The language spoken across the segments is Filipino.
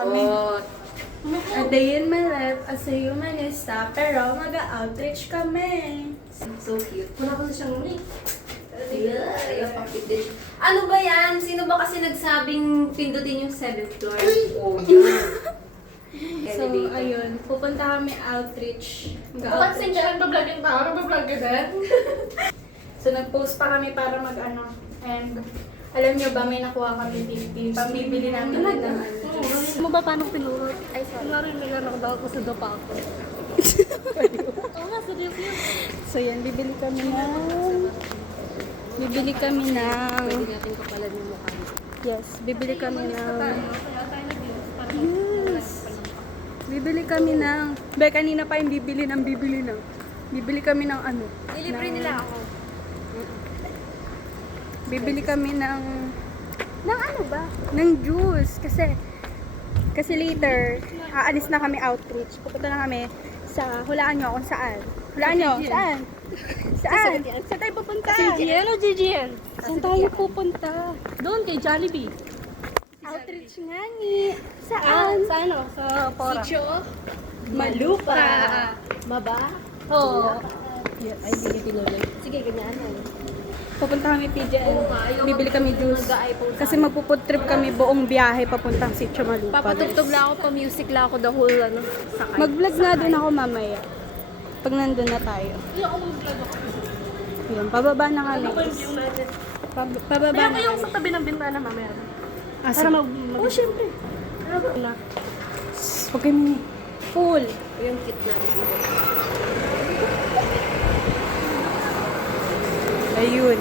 Kami. A day in my life as a humanista, pero mag-outreach kami. So cute. Kuna ko na siyang muli. Ano ba yan? Sino ba kasi nagsabing pindutin yung 7th floor? Oh, yan. So, ayun. Pupunta kami outreach. Pansin ka, nagbablog yung tao. Nagbablog ka din? So, nag-post pa kami para mag-ano. And, alam nyo ba, may nakuha kami dito. Pambibili namin ng ano. Mo ba paano pinurot? Ay, sorry. Kunwari may anak daw ako sa dapa ako. Oo nga, seryoso yun. So, yan. Bibili kami ng... Pwede natin kapalan yung mukha. Yes. Bibili kami ng... Kaya tayo nag-use. Yes. Bibili kami ng... Be, kanina pa yung bibili ng. Bibili kami ng ano. Nilibre nila ako. Bibili kami ng ano ba? Ng juice. Kasi later, aalis na kami outreach. Pupunta na kami sa, hulaan nyo kung saan. Hulaan nyo, saan? Saan? Saan tayo pupunta? CGN o GGN? Saan tayo pupunta? Doon kay Jollibee. Outreach nga ni. Saan? Sa ano? Sa Pora. Sitio Malupa. Maba? Oo. Yes. Ay, hindi tinuloy. Sige, ganyan. Pupunta kami PJN. Bibili kami juice. Nag-iPhone Kasi magpupod trip kami buong biyahe papuntang Sitio Malupa. Papatugtog lang ako, pa-music lang ako the whole ano, sakay. Mag-vlog nga din ako mamaya. Pag nandun na tayo. Hindi ako mag-vlog ako. Yun, pababa na kami. Yung natin. Pababa Kaya na ko yung kami. sa tabi ng bintana mamaya. Ah, Para sige. mag... Oh, syempre. Na. Huwag kayo muna. Full. Yung kit natin sa baba. Ayun.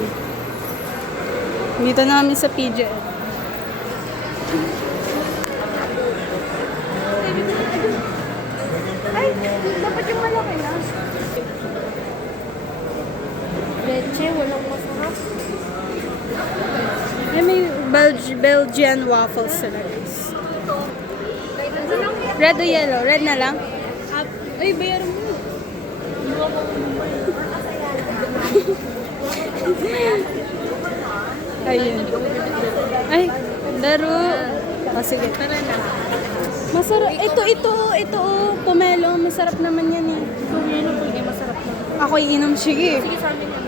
Dito na kami sa PJN. Ay, dapat yung malaki na. Leche, walang masarap. Ay, may Belgian waffles sila, guys. Red o yellow? Red na lang? Ay, bayar mo. Ayun. Ay, laro. O, sige. Tara na. Masarap. Ito, oh. Pomelo. Masarap naman yan eh. Pomelo po, hindi masarap na. Ako iinom. Sige. Sige sa amin yan.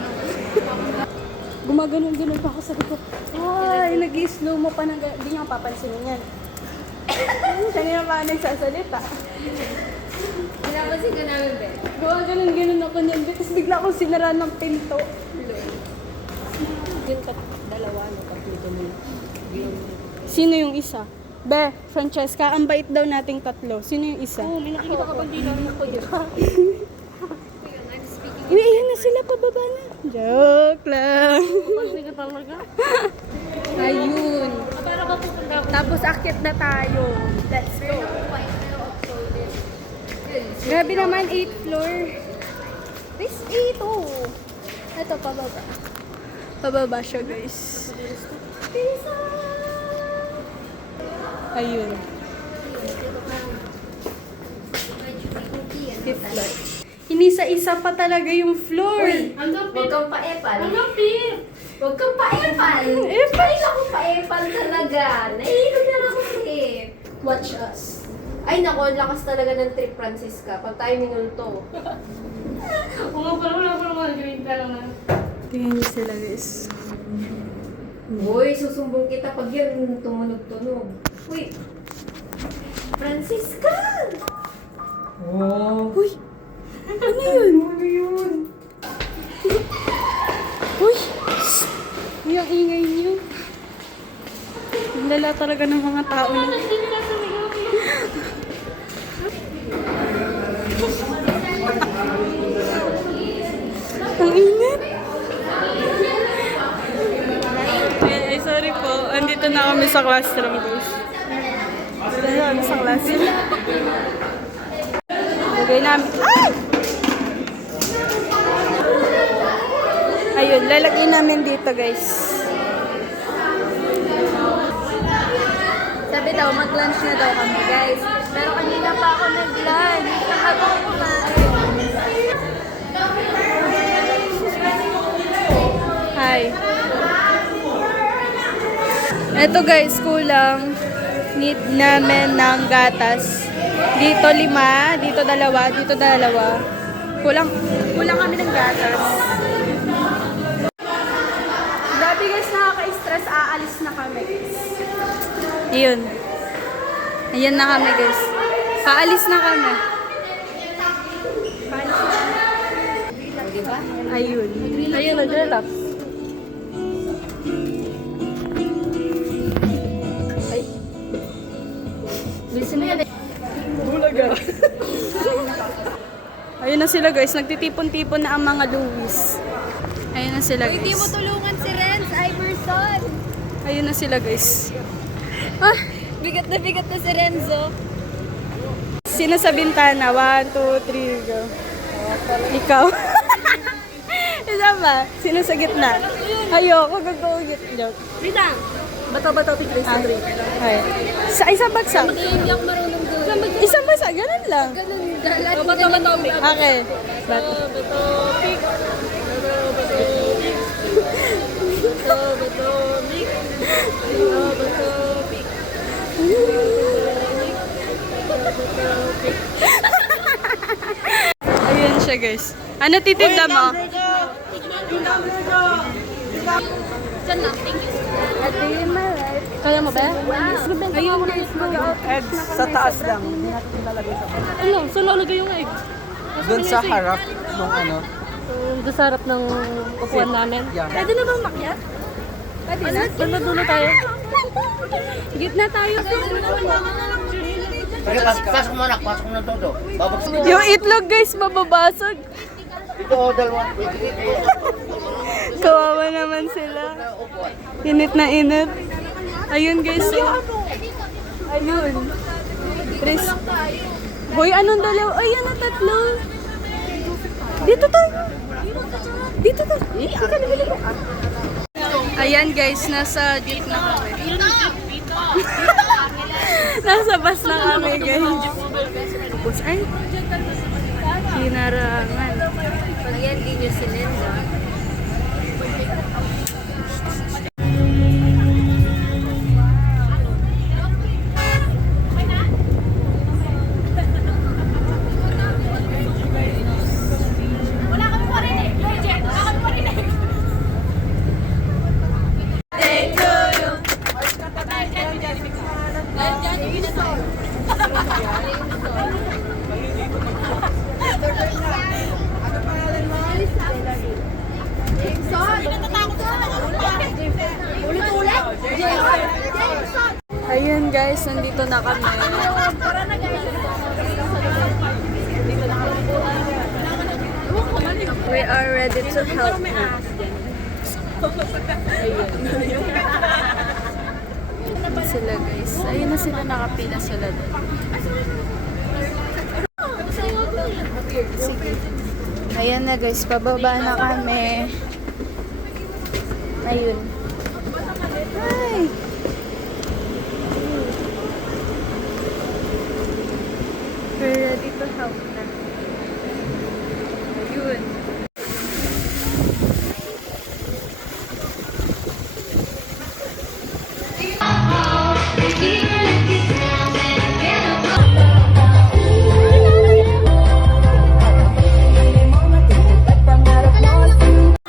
Gumaganon-ganon pa ako sa likod. Ay, nag-slow mo pa. Hindi niyo ako papansinin yan. Kanina pa nagsasalita. Pinapansin ka namin, be. Gumaganon-ganon ako niyan. Tapos bigla akong sinara ng pinto. Yung dalawa, no, tatlo doon. Sino yung isa? Be, Francesca, ang bait daw nating tatlo. Sino yung isa? Oo, may nakikita ka pang dinan mo ko dyan. Uy, ayun na sila, pababa na. Joke lang. Pansin ka talaga. Ayun. Para ba pupunta ako? Tapos akit na tayo. Let's go. Grabe naman, 8th floor. This 8, oh. Ito, pababa. Pababa siya, guys. Pisa! Ayun. 5th floor. Inisa-isa pa talaga yung floor. Huwag kang paepal. Ano, Ang lapit! Huwag kang paepal! Epal? Ay, ako paepal talaga. Naiinom na ako eh. Watch us. Ay, naku, ang lakas talaga ng trip, Francisca. Pag tayo minulto. Oo nga, parang wala ko naman. Gawin ka lang. Tingnan niyo sila, guys. Uy, susumbong kita pag yan tumunog-tunog. Uy! Francisca! Oh. Uy! Ano yun? Ano yun? Uy! Uy, ang ingay niyo. Ang lala talaga ng mga tao niyo. Ang init! Ay, sorry po. Andito na kami sa classroom, guys. Andito na kami sa classroom. Lagay namin. Ay! Ayun, lalagay namin dito, guys. Sabi daw, mag-lunch na daw kami, guys. Pero kanina pa ako nag-lunch. Ako kumain. Hi. Eto guys, kulang. need namin ng gatas. Dito 5, dito 2, dito 2. Kulang kami ng gatas. Grabe guys, nakaka-stress. Aalis na kami. Ayun. Ayan na kami guys. Aalis na kami. Ayun. Ayun, nag-relax. Ay. Bilisan na yan eh. Bulaga. Ayun na sila guys. Nagtitipon-tipon na ang mga Louis. Ayun na sila guys. Hindi mo tulungan si Renz Iverson. Ayun na sila guys. Bigat na si Renzo. Sino sa bintana? 1, 2, 3, go. Ikaw. Isa ba? Sino sa gitna? Ayoko, gagawin joke. Rita. Bato-bato, tigres sa drink. Ay. Sa isang bagsak? Hindi ako marunong doon. Isang bagsak, ganun lang. Ganun, dalat. Bato-bato, Okay. Bato. Ayun siya guys. Ano titinda mo? Diyan lang, thank you. Kaya mo ba? Ayun guys, Eggs sa taas lang. Hindi natin lalagay sa baba. Ano, saan lalagay yung egg? Doon sa harap ng ano. Doon sa harap ng upuan namin. Yan. Pwede na bang makyat? Pwede na? Doon na dulo tayo. Gitna tayo. Sige, pasok mo anak, pasok mo na todo. Babagsak. Yung itlog guys, mababasag. Ito, dalawa. Ito. Kawawa naman sila. Init na init. Ayun guys. Oh. Ayun. Tris. Boy, anong dalawa? Ayun na tatlo. Dito tayo. Dito tayo. Ayan guys, nasa jeep na kami. Nasa bus na kami guys. Bus ay. Hinarangan. Ayan, di nyo sinenda. Ayun guys, nandito na kami. We are ready to help you. Ayun. Sila guys. Ayun na sila, nakapila sila doon. Sige. Ayan na guys, pababa na kami. Ayun. Ay! We're ready to help na. Ayun.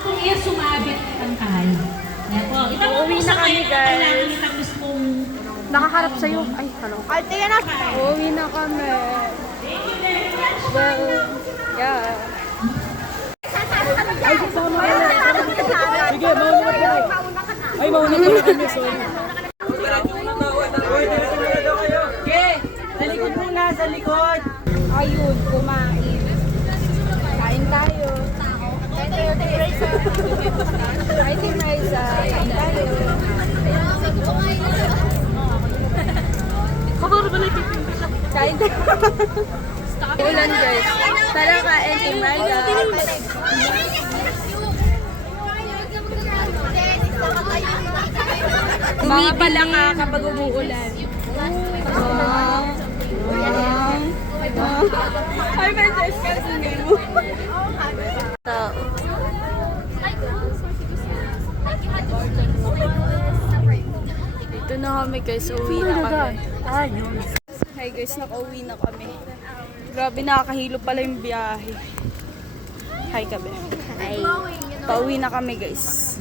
Kung iyo sumabit ang kayo. Uuwi na kami guys. Kailangan itang gustong Nakaharap sa'yo. Ay, hello. Ay, tingnan na. Uuwi na kami. Well, yeah. Sige, mauna ka na. Ay, mauna ka na kami. Sorry. Okay, sa likod muna, sa likod. Ayun, kumain. Kain tayo. Kain tayo, Team Raisa. Hi, Team Raisa. Kain tayo. Kain tayo. Ulan guys. Tara kain, Team Raisa. Bumibili nga kapag umuulan. Ay, may Jessica sa mo. Dito na kami guys, uwi na kami. Hi guys, nakauwi na kami. Grabe, nakakahilo pala yung biyahe. Hi kabe. Hi. Pauwi na kami guys.